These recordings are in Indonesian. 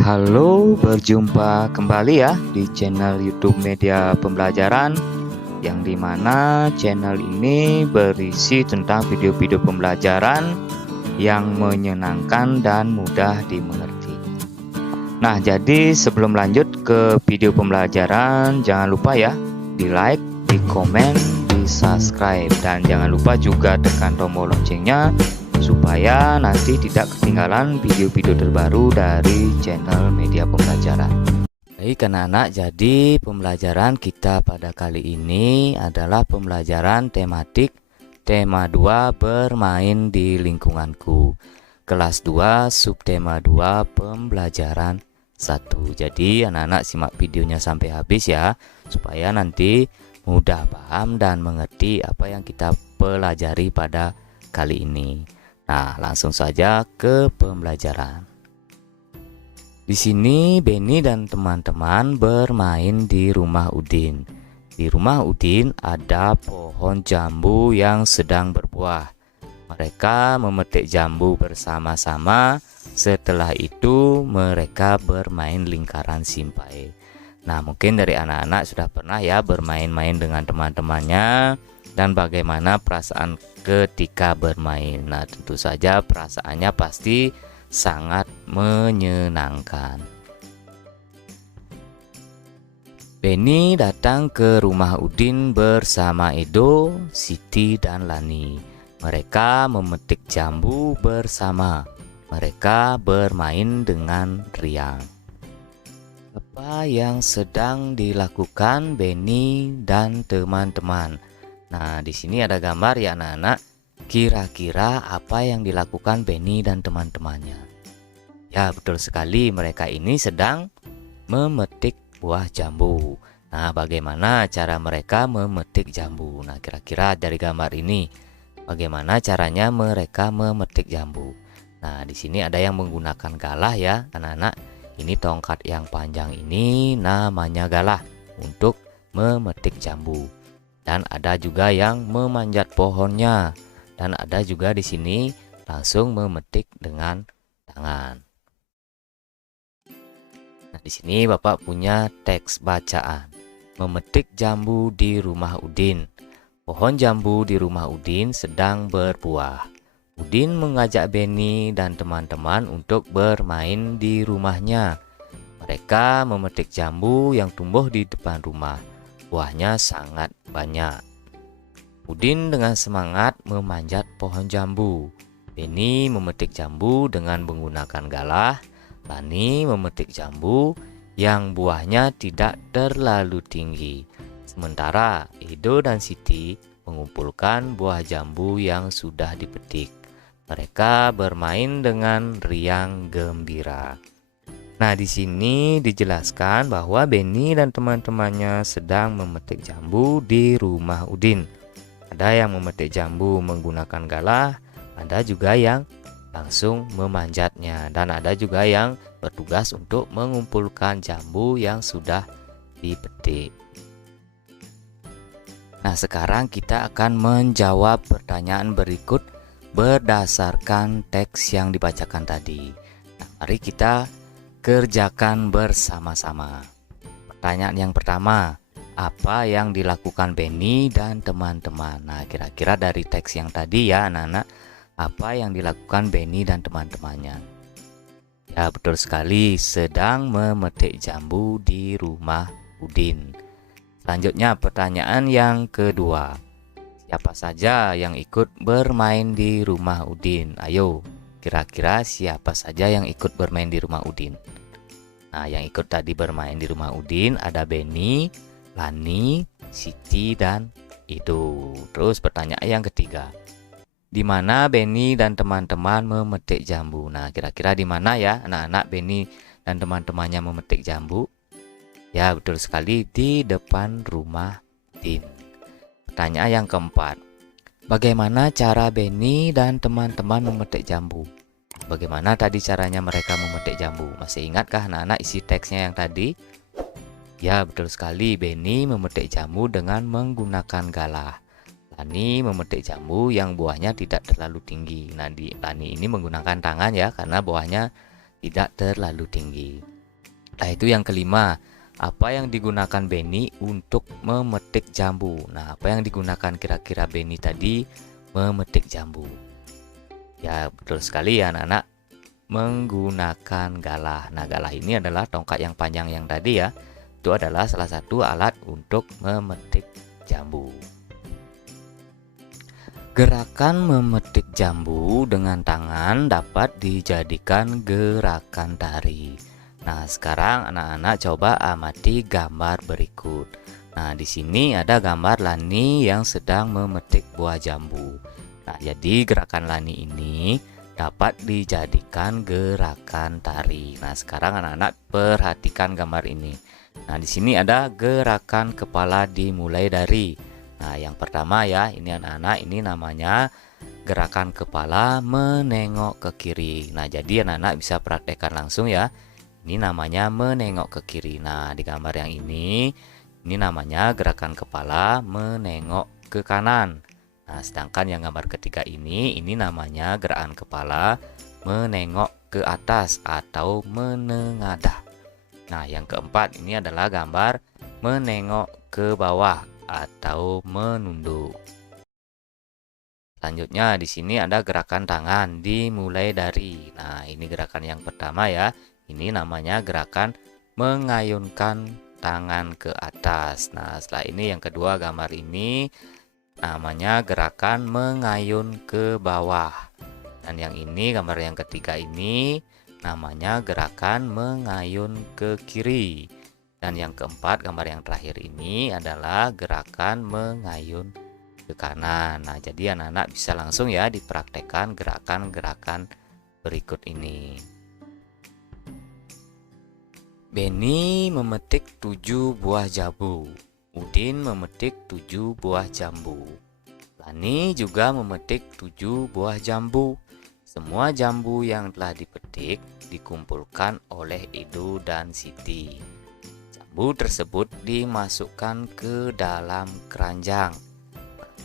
Halo, berjumpa kembali ya di channel YouTube Media Pembelajaran, yang dimana channel ini berisi tentang video-video pembelajaran yang menyenangkan dan mudah dimengerti. Nah, jadi sebelum lanjut ke video pembelajaran, jangan lupa ya di like, di komen, di subscribe, dan jangan lupa juga tekan tombol loncengnya supaya nanti tidak ketinggalan video-video terbaru dari channel Media Pembelajaran. Baik anak-anak, jadi pembelajaran kita pada kali ini adalah pembelajaran tematik tema 2 bermain di lingkunganku, kelas 2 subtema 2 pembelajaran 1. Jadi anak-anak simak videonya sampai habis ya, supaya nanti mudah paham dan mengerti apa yang kita pelajari pada kali ini. Nah, langsung saja ke pembelajaran. Di sini Benny dan teman-teman bermain di rumah Udin. Di rumah Udin ada pohon jambu yang sedang berbuah. Mereka memetik jambu bersama-sama. Setelah itu mereka bermain lingkaran simpai. Nah, mungkin dari anak-anak sudah pernah ya bermain-main dengan teman-temannya, dan bagaimana perasaan ketika bermain. Nah, tentu saja perasaannya pasti sangat menyenangkan. Benny datang ke rumah Udin bersama Edo, Siti, dan Lani. Mereka memetik jambu bersama. Mereka bermain dengan riang. Apa yang sedang dilakukan Benny dan teman-teman? Nah, di sini ada gambar ya anak-anak. Kira-kira apa yang dilakukan Benny dan teman-temannya? Ya, betul sekali, mereka ini sedang memetik buah jambu. Nah, bagaimana cara mereka memetik jambu? Nah, kira-kira dari gambar ini, bagaimana caranya mereka memetik jambu? Nah, di sini ada yang menggunakan galah ya, anak-anak. Ini tongkat yang panjang ini namanya galah untuk memetik jambu. Dan ada juga yang memanjat pohonnya, dan ada juga di sini langsung memetik dengan tangan. Nah, di sini Bapak punya teks bacaan. Memetik jambu di rumah Udin. Pohon jambu di rumah Udin sedang berbuah. Udin mengajak Benny dan teman-teman untuk bermain di rumahnya. Mereka memetik jambu yang tumbuh di depan rumah. Buahnya sangat banyak. Udin dengan semangat memanjat pohon jambu. Benny memetik jambu dengan menggunakan galah. Lani memetik jambu yang buahnya tidak terlalu tinggi. Sementara Edo dan Siti mengumpulkan buah jambu yang sudah dipetik. Mereka bermain dengan riang gembira. Nah, di sini dijelaskan bahwa Benny dan teman-temannya sedang memetik jambu di rumah Udin. Ada yang memetik jambu menggunakan galah, ada juga yang langsung memanjatnya, dan ada juga yang bertugas untuk mengumpulkan jambu yang sudah dipetik. Nah, sekarang kita akan menjawab pertanyaan berikut berdasarkan teks yang dibacakan tadi. Nah, mari kita kerjakan bersama-sama. Pertanyaan yang pertama, apa yang dilakukan Benny dan teman-teman? Nah, kira-kira dari teks yang tadi ya anak-anak, apa yang dilakukan Benny dan teman-temannya? Ya, betul sekali, sedang memetik jambu di rumah Udin. Selanjutnya pertanyaan yang kedua, siapa saja yang ikut bermain di rumah Udin? Ayo, kira-kira siapa saja yang ikut bermain di rumah Udin? Nah, yang ikut tadi bermain di rumah Udin ada Benny, Lani, Siti, dan Edo. Terus pertanyaan yang ketiga, di mana Benny dan teman-teman memetik jambu? Nah, kira-kira di mana ya anak-anak Benny dan teman-temannya memetik jambu? Ya, betul sekali, di depan rumah Udin. Pertanyaan yang keempat, bagaimana cara Benny dan teman-teman memetik jambu? Bagaimana tadi caranya mereka memetik jambu? Masih ingatkah anak-anak isi teksnya yang tadi? Ya, betul sekali, Benny memetik jambu dengan menggunakan galah. Lani memetik jambu yang buahnya tidak terlalu tinggi. Nah, Lani ini menggunakan tangan ya, karena buahnya tidak terlalu tinggi. Nah, itu yang kelima. Apa yang digunakan Benny untuk memetik jambu? Nah, apa yang digunakan kira-kira Benny tadi memetik jambu? Ya, betul sekali ya anak-anak, menggunakan galah. Nah, galah ini adalah tongkat yang panjang yang tadi ya. Itu adalah salah satu alat untuk memetik jambu. Gerakan memetik jambu dengan tangan dapat dijadikan gerakan tari. Nah, sekarang anak-anak coba amati gambar berikut. Nah, di sini ada gambar Lani yang sedang memetik buah jambu. Nah, jadi gerakan Lani ini dapat dijadikan gerakan tari. Nah, sekarang anak-anak perhatikan gambar ini. Nah, di sini ada gerakan kepala dimulai dari. Nah, yang pertama ya, ini anak-anak, ini namanya gerakan kepala menengok ke kiri. Nah, jadi anak-anak bisa praktekkan langsung ya. Ini namanya menengok ke kiri. Nah, di gambar yang ini namanya gerakan kepala menengok ke kanan. Nah, sedangkan yang gambar ketiga ini namanya gerakan kepala menengok ke atas atau menengadah. Nah, yang keempat ini adalah gambar menengok ke bawah atau menunduk. Selanjutnya di sini ada gerakan tangan dimulai dari. Nah, ini gerakan yang pertama ya. Ini namanya gerakan mengayunkan tangan ke atas. Nah, setelah ini yang kedua gambar ini namanya gerakan mengayun ke bawah. Dan yang ini gambar yang ketiga ini namanya gerakan mengayun ke kiri. Dan yang keempat gambar yang terakhir ini adalah gerakan mengayun ke kanan. Nah, jadi anak-anak bisa langsung ya dipraktekkan gerakan-gerakan berikut ini. Benny memetik 7 buah jambu. Udin memetik 7 buah jambu. Lani juga memetik 7 buah jambu. Semua jambu yang telah dipetik dikumpulkan oleh Edo dan Siti. Jambu tersebut dimasukkan ke dalam keranjang.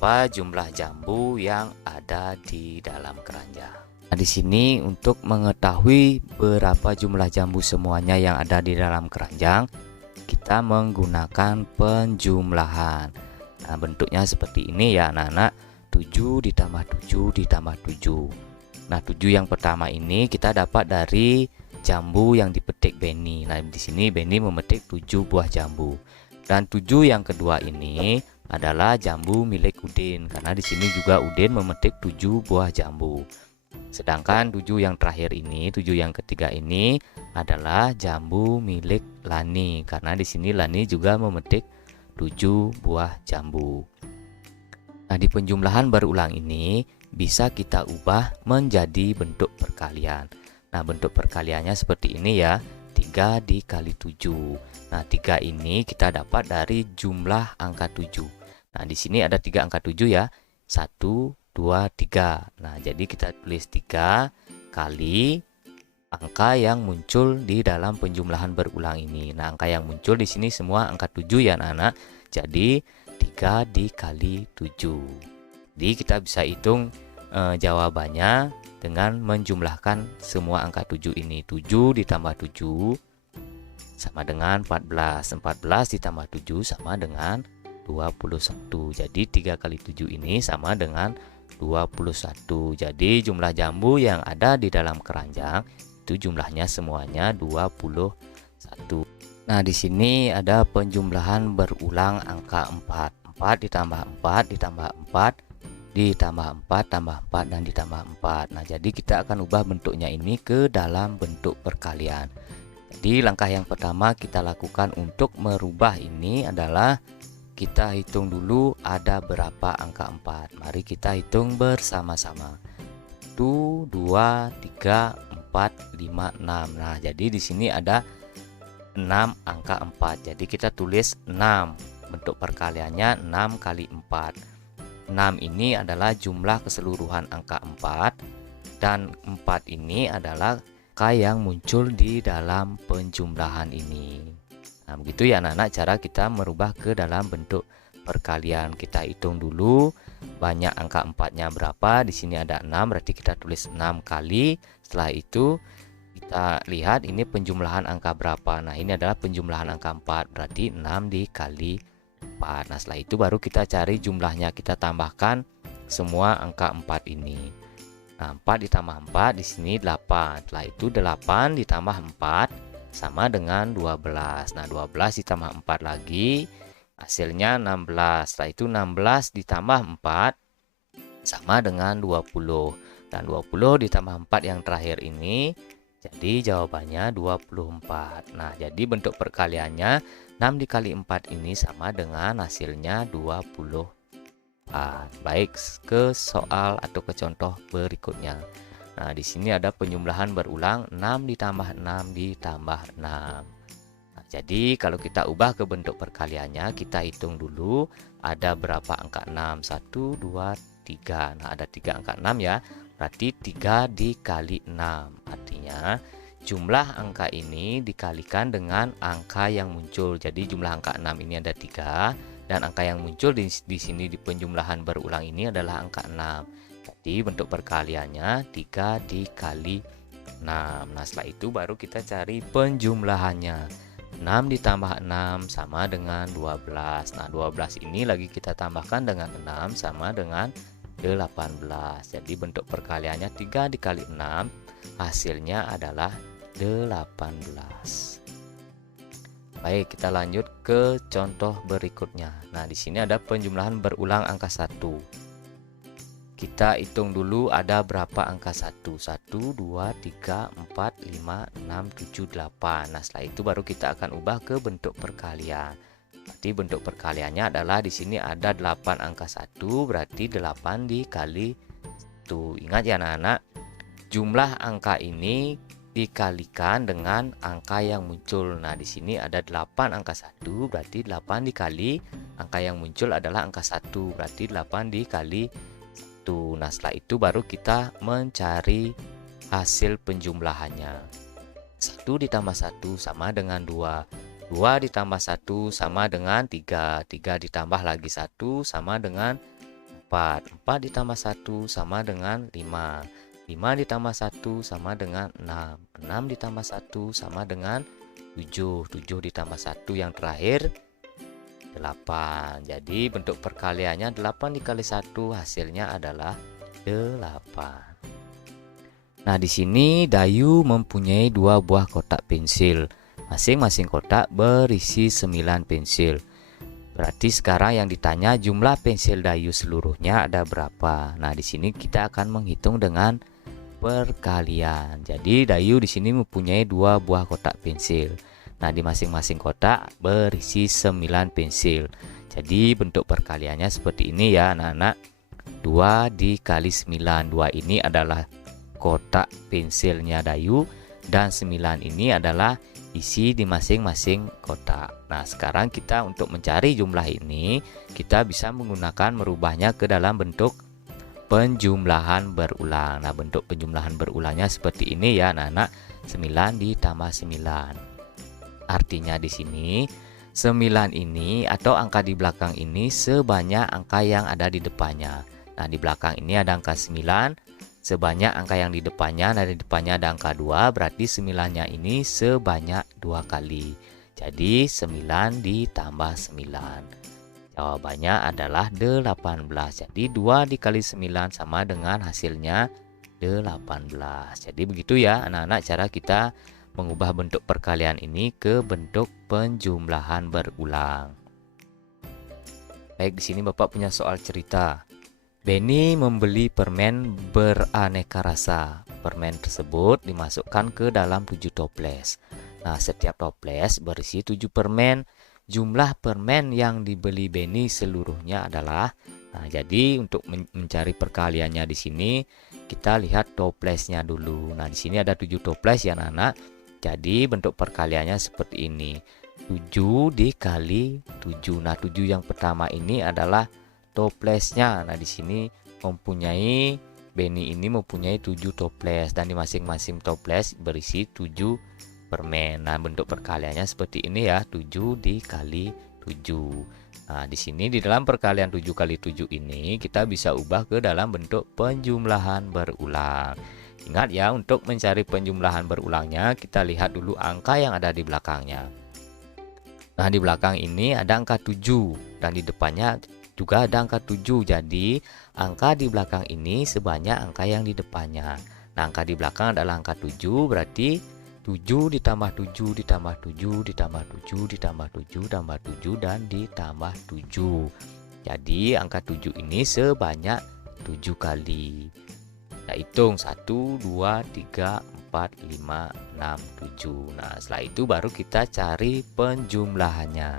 Berapa jumlah jambu yang ada di dalam keranjang? Nah, di sini untuk mengetahui berapa jumlah jambu semuanya yang ada di dalam keranjang, kita menggunakan penjumlahan. Nah, bentuknya seperti ini ya anak-anak, 7 ditambah 7 ditambah 7. Nah, 7 yang pertama ini kita dapat dari jambu yang dipetik Benny. Nah, di sini Benny memetik 7 buah jambu. Dan 7 yang kedua ini adalah jambu milik Udin, karena di sini juga Udin memetik 7 buah jambu. Sedangkan 7 yang terakhir ini, 7 yang ketiga ini adalah jambu milik Lani, karena di sini Lani juga memetik 7 buah jambu. Nah, di penjumlahan berulang ini bisa kita ubah menjadi bentuk perkalian. Nah, bentuk perkaliannya seperti ini ya, 3 dikali 7. Nah, 3 ini kita dapat dari jumlah angka 7. Nah, di sini ada 3 angka 7 ya, 1, 2, 3. Nah, jadi kita tulis 3 kali angka yang muncul di dalam penjumlahan berulang ini. Nah, angka yang muncul di sini semua angka 7 ya anak-anak. Jadi 3 dikali 7. Jadi kita bisa hitung jawabannya dengan menjumlahkan semua angka 7 ini. 7 ditambah 7 sama dengan 14. 14 ditambah 7 sama dengan 21. Jadi 3 kali 7 ini sama dengan 21. Jadi jumlah jambu yang ada di dalam keranjang itu jumlahnya semuanya 21. Nah, di sini ada penjumlahan berulang angka 4. 4 ditambah 4 ditambah 4 ditambah 4 tambah 4 dan ditambah 4. Nah, jadi kita akan ubah bentuknya ini ke dalam bentuk perkalian. Jadi langkah yang pertama kita lakukan untuk merubah ini adalah kita hitung dulu ada berapa angka 4. Mari kita hitung bersama-sama. 1, 2, 3, 4, 5, 6. Nah, jadi di sini ada 6 angka 4. Jadi kita tulis 6. Bentuk perkaliannya 6 kali 4. 6 ini adalah jumlah keseluruhan angka 4. Dan 4 ini adalah angka yang muncul di dalam penjumlahan ini. Nah, begitu ya anak-anak cara kita merubah ke dalam bentuk perkalian. Kita hitung dulu banyak angka 4-nya berapa. Di sini ada 6, berarti kita tulis 6 kali. Setelah itu Kita lihat ini penjumlahan angka berapa. Nah, ini adalah penjumlahan angka 4, berarti 6 dikali 4. Nah, setelah itu baru kita cari jumlahnya. Kita tambahkan semua angka 4 ini. Nah, 4 ditambah 4 di sini 8. Setelah itu 8 ditambah 4 sama dengan 12. Nah, 12 ditambah 4 lagi hasilnya 16. Setelah itu 16 ditambah 4 sama dengan 20. Dan 20 ditambah 4 yang terakhir ini, jadi jawabannya 24. Nah, jadi bentuk perkaliannya 6 dikali 4 ini sama dengan hasilnya 24. Baik, ke soal atau ke contoh berikutnya. Nah, di sini ada penjumlahan berulang 6 ditambah 6 ditambah 6. Nah, jadi kalau kita ubah ke bentuk perkaliannya, kita hitung dulu ada berapa angka 6. 1, 2, 3. Nah, ada 3 angka 6 ya. Berarti 3 dikali 6. Artinya jumlah angka ini dikalikan dengan angka yang muncul. Jadi jumlah angka 6 ini ada 3. Dan angka yang muncul di sini di penjumlahan berulang ini adalah angka 6. Jadi bentuk perkaliannya 3 dikali 6. Nah, setelah itu baru kita cari penjumlahannya. 6 ditambah 6 sama dengan 12. Nah, 12 ini lagi kita tambahkan dengan 6 sama dengan 18. Jadi bentuk perkaliannya 3 dikali 6, hasilnya adalah 18. Baik, kita lanjut ke contoh berikutnya. Nah, di sini ada penjumlahan berulang angka 1. Kita hitung dulu ada berapa angka 1. 1, 2, 3, 4, 5, 6, 7, 8. Nah, setelah itu baru kita akan ubah ke bentuk perkalian. Berarti bentuk perkaliannya adalah di sini ada 8 angka 1, berarti 8 dikali 1. Ingat ya anak-anak, jumlah angka ini dikalikan dengan angka yang muncul. Nah, di sini ada 8 angka 1, berarti 8 dikali angka yang muncul adalah angka 1, berarti 8 dikali 1. Nah, setelah itu baru kita mencari hasil penjumlahannya. 1 ditambah 1 sama dengan 2. 2 ditambah 1 sama dengan 3. 3 ditambah lagi 1 sama dengan 4. 4 ditambah 1 sama dengan 5. 5 ditambah 1 sama dengan 6. 6 ditambah 1 sama dengan 7. 7 ditambah 1 yang terakhir 8. Jadi bentuk perkaliannya 8 dikali 1 hasilnya adalah 8. Nah, di sini Dayu mempunyai 2 buah kotak pensil. Masing-masing kotak berisi 9 pensil. Berarti sekarang yang ditanya jumlah pensil Dayu seluruhnya ada berapa? Nah, di sini kita akan menghitung dengan perkalian. Jadi Dayu di sini mempunyai 2 buah kotak pensil. Nah, di masing-masing kotak berisi 9 pensil. Jadi bentuk perkaliannya seperti ini ya anak-anak. 2 dikali 9. 2 ini adalah kotak pensilnya Dayu dan 9 ini adalah isi di masing-masing kotak. Nah, sekarang kita untuk mencari jumlah ini, kita bisa menggunakan merubahnya ke dalam bentuk penjumlahan berulang. Nah, bentuk penjumlahan berulangnya seperti ini ya anak-anak. 9 ditambah 9. Artinya di sini 9 ini atau angka di belakang ini sebanyak angka yang ada di depannya. Nah, di belakang ini ada angka 9 sebanyak angka yang di depannya. Nah, di depannya ada angka 2, berarti 9-nya ini sebanyak 2 kali. Jadi 9 ditambah 9. Jawabannya adalah 18. Jadi 2 dikali 9 sama dengan hasilnya 18. Jadi begitu ya anak-anak cara kita mengubah bentuk perkalian ini ke bentuk penjumlahan berulang. Baik, di sini Bapak punya soal cerita. Benny membeli permen beraneka rasa. Permen tersebut dimasukkan ke dalam 7 toples. Nah, setiap toples berisi 7 permen. Jumlah permen yang dibeli Benny seluruhnya adalah. Nah, jadi untuk mencari perkaliannya di sini kita lihat toplesnya dulu. Nah, di sini ada 7 toples ya anak-anak. Jadi bentuk perkaliannya seperti ini. 7 dikali 7. Nah, 7 yang pertama ini adalah toplesnya. Nah, di sini Benny ini mempunyai 7 toples dan di masing-masing toples berisi 7 permen. Nah, bentuk perkaliannya seperti ini ya, 7 dikali 7. Nah, di sini di dalam perkalian 7 kali 7 ini kita bisa ubah ke dalam bentuk penjumlahan berulang. Ingat ya, untuk mencari penjumlahan berulangnya, kita lihat dulu angka yang ada di belakangnya. Nah, di belakang ini ada angka 7 dan di depannya juga ada angka 7. Jadi, angka di belakang ini sebanyak angka yang di depannya. Nah, angka di belakang adalah angka 7, berarti 7 ditambah 7 ditambah 7 ditambah 7 ditambah 7 tambah 7 dan ditambah 7. Jadi, angka 7 ini sebanyak 7 kali. Kita hitung 1, 2, 3, 4, 5, 6, 7. Nah, setelah itu baru kita cari penjumlahannya.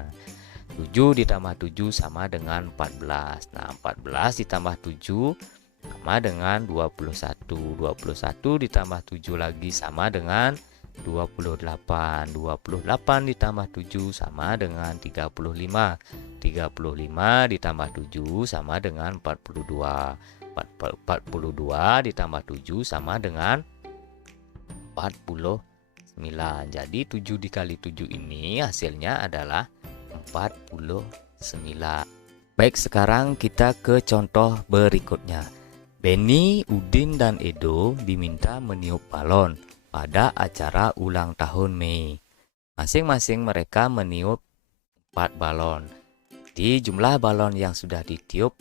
7 ditambah 7 sama dengan 14. Nah, 14 ditambah 7 sama dengan 21. 21 ditambah 7 lagi sama dengan 28. 28 ditambah 7 sama dengan 35. 35 ditambah 7 sama dengan 42. 42 ditambah 7 sama dengan 49. Jadi 7 dikali 7 ini hasilnya adalah 49. Baik, sekarang kita ke contoh berikutnya. Benny, Udin, dan Edo diminta meniup balon pada acara ulang tahun Mei. Masing-masing mereka meniup 4 balon. Di jumlah balon yang sudah ditiup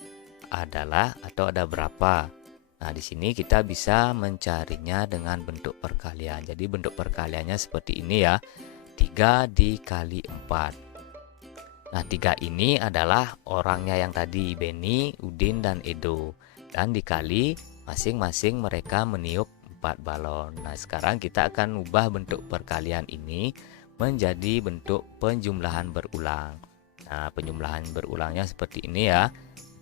adalah atau ada berapa? Nah, di sini kita bisa mencarinya dengan bentuk perkalian. Jadi bentuk perkaliannya seperti ini ya. 3 dikali 4. Nah, 3 ini adalah orangnya yang tadi, Benny, Udin, dan Edo. Dan dikali masing-masing mereka meniup 4 balon. Nah, sekarang kita akan ubah bentuk perkalian ini menjadi bentuk penjumlahan berulang. Nah, penjumlahan berulangnya seperti ini ya.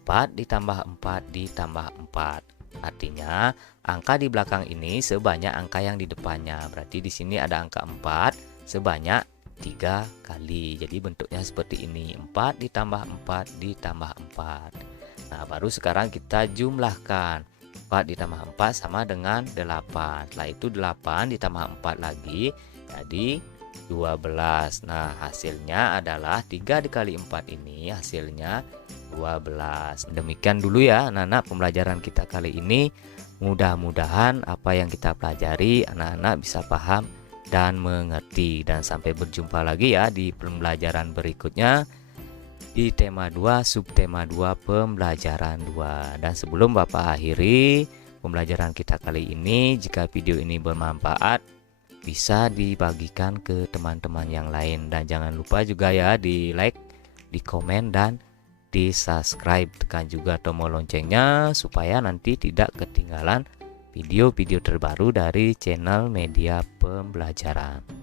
4 ditambah 4 ditambah 4. Artinya, angka di belakang ini sebanyak angka yang di depannya. Berarti di sini ada angka 4 sebanyak 3 kali. Jadi bentuknya seperti ini. 4 ditambah 4 ditambah 4. Nah, baru sekarang kita jumlahkan. 4 ditambah 4 sama dengan 8. Setelah itu 8 ditambah 4 lagi. Jadi 12. Nah, hasilnya adalah 3 dikali 4 ini hasilnya 12. Demikian dulu ya anak-anak pembelajaran kita kali ini. Mudah-mudahan apa yang kita pelajari anak-anak bisa paham dan mengerti. Dan sampai berjumpa lagi ya di pembelajaran berikutnya di tema 2 subtema 2 pembelajaran 2. Dan sebelum Bapak akhiri pembelajaran kita kali ini, jika video ini bermanfaat bisa dibagikan ke teman-teman yang lain. Dan jangan lupa juga ya di like, di komen, dan di subscribe. Tekan juga tombol loncengnya supaya nanti tidak ketinggalan video-video terbaru dari channel Media Pembelajaran.